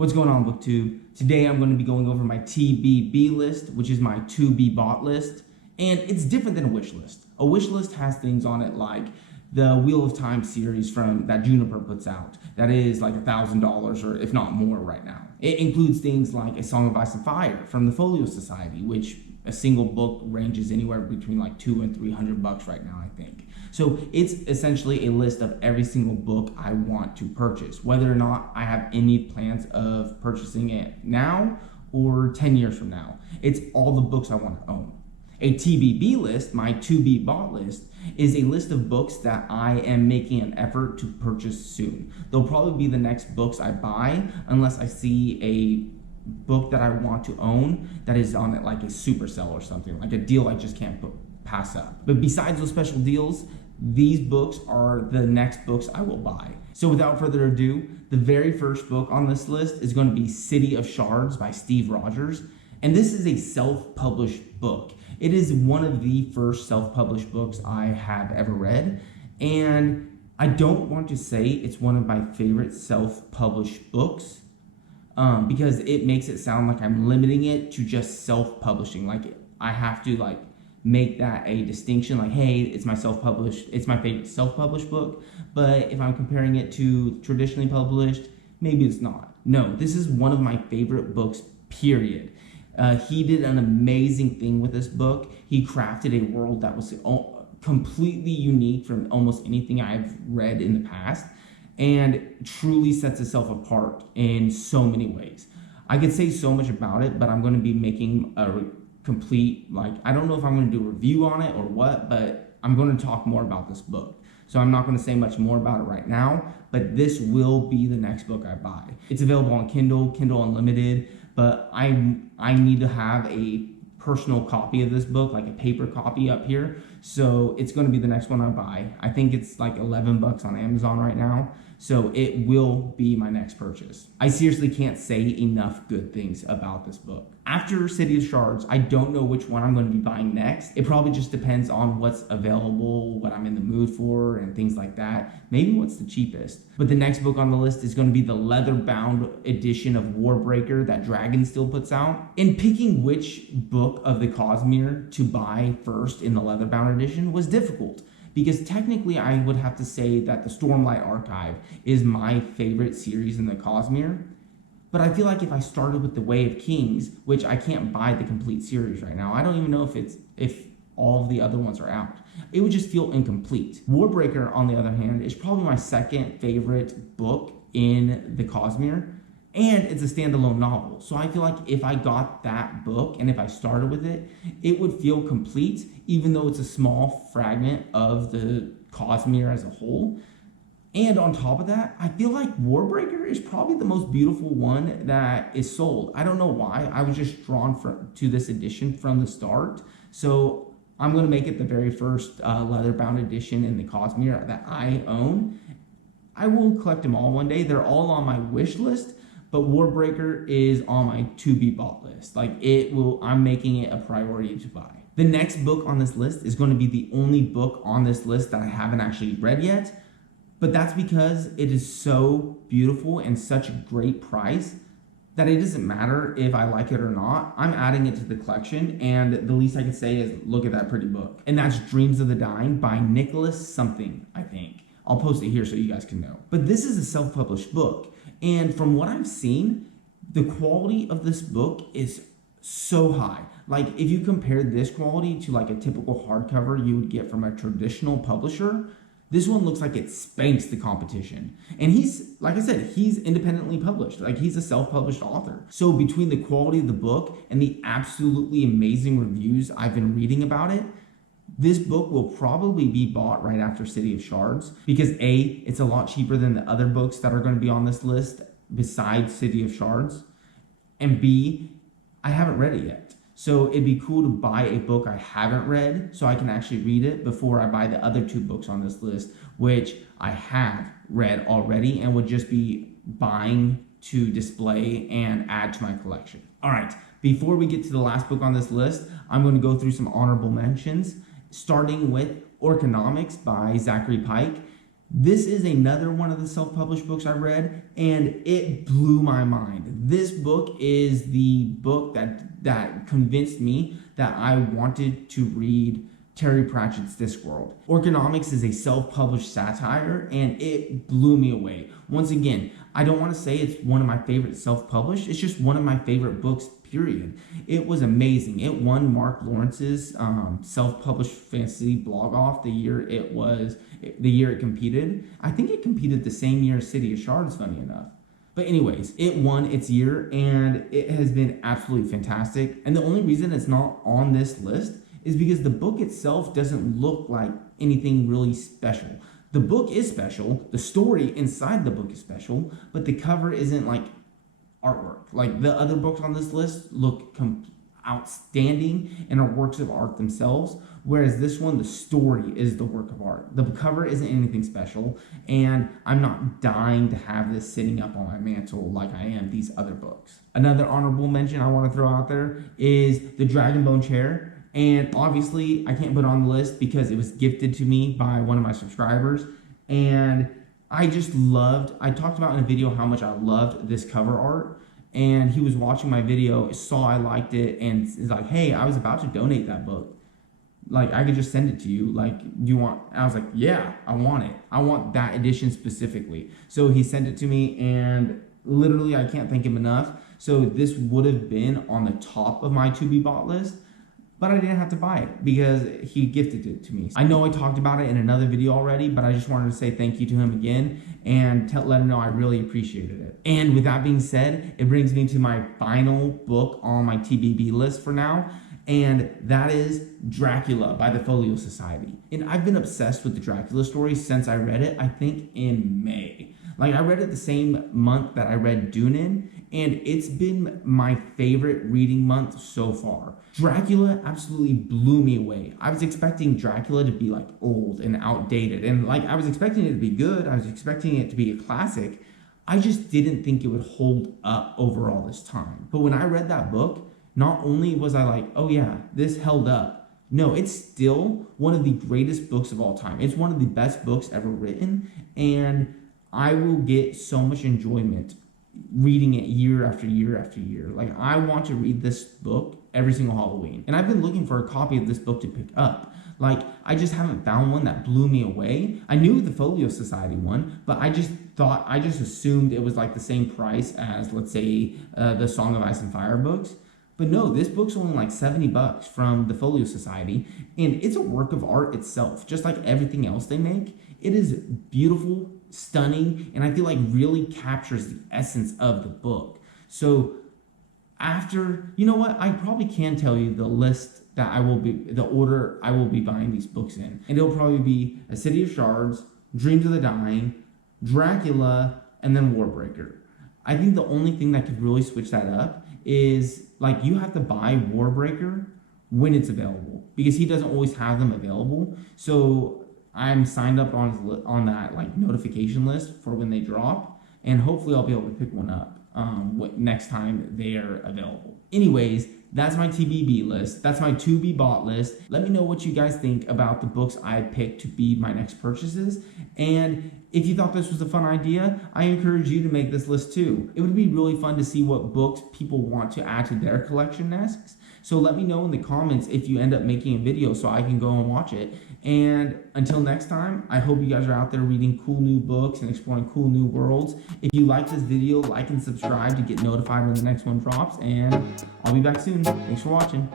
What's going on, BookTube? Today I'm going to be going over my TBB list, which is my to be bought list, and it's different than a wish list. A wish list has things on it like the Wheel of Time series from that Juniper puts out. That is like $1,000 or if not more right now. It includes things like A Song of Ice and Fire from the Folio Society, which a single book ranges anywhere between like $200 and $300 right now, I think. So it's essentially a list of every single book I want to purchase, whether or not I have any plans of purchasing it now or 10 years from now. It's all the books I want to own. A TBB list, my to be bought list, is a list of books that I am making an effort to purchase soon. They'll probably be the next books I buy unless I see a book that I want to own that is on it like a super sale or something, like a deal I just can't pass up. But besides those special deals, these books are the next books I will buy. So without further ado, the very first book on this list is going to be City of Shards by Steve Rogers. And this is a self-published book. It is one of the first self-published books I have ever read. And I don't want to say it's one of my favorite self-published books because it makes it sound like I'm limiting it to just self-publishing. Like I have to make that a distinction, like, hey, it's my favorite self-published book, but if I'm comparing it to traditionally published, maybe it's not. No, this is one of my favorite books, period. He did an amazing thing with this book. He crafted a world that was completely unique from almost anything I've read in the past and truly sets itself apart in so many ways. I could say so much about it, but I'm going to be making a complete, I don't know if I'm going to do a review on it or what, but I'm going to talk more about this book. So I'm not going to say much more about it right now, but this will be the next book I buy. It's available on Kindle Unlimited, but I need to have a personal copy of this book, like a paper copy up here. So it's going to be the next one I buy. I think it's like $11 on Amazon right now. So it will be my next purchase. I seriously can't say enough good things about this book. After City of Shards, I don't know which one I'm going to be buying next. It probably just depends on what's available, what I'm in the mood for, and things like that. Maybe what's the cheapest. But the next book on the list is going to be the leather-bound edition of Warbreaker that Dragon still puts out. In picking which book of the Cosmere to buy first in the leather-bound edition was difficult, because technically I would have to say that the Stormlight Archive is my favorite series in the Cosmere. But I feel like if I started with the Way of Kings, which I can't buy the complete series right now, I don't even know if all of the other ones are out, it would just feel incomplete. Warbreaker, on the other hand, is probably my second favorite book in the Cosmere, and it's a standalone novel. So I feel like if I got that book and if I started with it, it would feel complete, even though it's a small fragment of the Cosmere as a whole. And on top of that, I feel like Warbreaker is probably the most beautiful one that is sold. I don't know why. I was just drawn to this edition from the start. So I'm going to make it the very first leather-bound edition in the Cosmere that I own. I will collect them all one day. They're all on my wish list, but Warbreaker is on my to-be-bought list. I'm making it a priority to buy. The next book on this list is going to be the only book on this list that I haven't actually read yet. But that's because it is so beautiful and such a great price that it doesn't matter if I like it or not. I'm adding it to the collection, and the least I can say is look at that pretty book. And that's Dreams of the Dying by Nicholas something, I think. I'll post it here so you guys can know. But this is a self-published book, and from what I've seen, the quality of this book is so high. If you compare this quality to a typical hardcover you would get from a traditional publisher, this one looks like it spanks the competition. And he's, like I said, he's independently published. He's a self-published author. So between the quality of the book and the absolutely amazing reviews I've been reading about it, this book will probably be bought right after City of Shards because A, it's a lot cheaper than the other books that are going to be on this list besides City of Shards. And B, I haven't read it yet. So it'd be cool to buy a book I haven't read so I can actually read it before I buy the other two books on this list, which I have read already and would just be buying to display and add to my collection. All right, before we get to the last book on this list, I'm going to go through some honorable mentions, starting with Orconomics by Zachary Pike. This is another one of the self-published books I read, and it blew my mind. This book is the book that convinced me that I wanted to read Terry Pratchett's Discworld. Orconomics is a self-published satire, and it blew me away. Once again, I don't want to say it's one of my favorite self-published, it's just one of my favorite books, period. It was amazing. It won Mark Lawrence's self-published fantasy blog off the year it competed. I think it competed the same year as City of Shards, funny enough. But anyways, it won its year, and it has been absolutely fantastic. And the only reason it's not on this list is because the book itself doesn't look like anything really special. The book is special, the story inside the book is special, but the cover isn't like artwork. Like the other books on this list look outstanding and are works of art themselves, whereas this one, the story is the work of art. The cover isn't anything special, and I'm not dying to have this sitting up on my mantle like I am these other books. Another honorable mention I want to throw out there is the Dragonbone chair. And obviously, I can't put it on the list because it was gifted to me by one of my subscribers. And I talked about in a video how much I loved this cover art. And he was watching my video, saw I liked it, and is like, hey, I was about to donate that book. Like, I could just send it to you. Like, do you want? I was like, yeah, I want it. I want that edition specifically. So he sent it to me, and literally, I can't thank him enough. So this would have been on the top of my to-be-bought list, but I didn't have to buy it because he gifted it to me. I know I talked about it in another video already, but I just wanted to say thank you to him again and let him know I really appreciated it. And with that being said, it brings me to my final book on my TBB list for now, and that is Dracula by the Folio Society. And I've been obsessed with the Dracula story since I read it, I think in May. Like, I read it the same month that I read Dune in, and it's been my favorite reading month so far. Dracula absolutely blew me away. I was expecting Dracula to be like old and outdated, and like I was expecting it to be good. I was expecting it to be a classic. I just didn't think it would hold up over all this time. But when I read that book, not only was I like, oh yeah, this held up. No, it's still one of the greatest books of all time. It's one of the best books ever written, and I will get so much enjoyment reading it year after year after year. Like, I want to read this book every single Halloween. And I've been looking for a copy of this book to pick up. Like, I just haven't found one that blew me away. I knew the Folio Society one, but I just assumed it was like the same price as, let's say, the Song of Ice and Fire books. But no, this book's only like $70 from the Folio Society, and it's a work of art itself, just like everything else they make. It is beautiful, stunning, and I feel like really captures the essence of the book. So you know what? I probably can tell you the list the order I will be buying these books in. And it'll probably be A City of Shards, Dreams of the Dying, Dracula, and then Warbreaker. I think the only thing that could really switch that up is, like, you have to buy Warbreaker when it's available, because he doesn't always have them available. So I'm signed up on that like notification list for when they drop, and hopefully I'll be able to pick one up next time they are available. Anyways, that's my TBB list. That's my to-be bought list. Let me know what you guys think about the books I picked to be my next purchases. And if you thought this was a fun idea, I encourage you to make this list too. It would be really fun to see what books people want to add to their collection next. So let me know in the comments if you end up making a video so I can go and watch it. And until next time, I hope you guys are out there reading cool new books and exploring cool new worlds. If you like this video, like and subscribe to get notified when the next one drops, and I'll be back soon. Thanks for watching.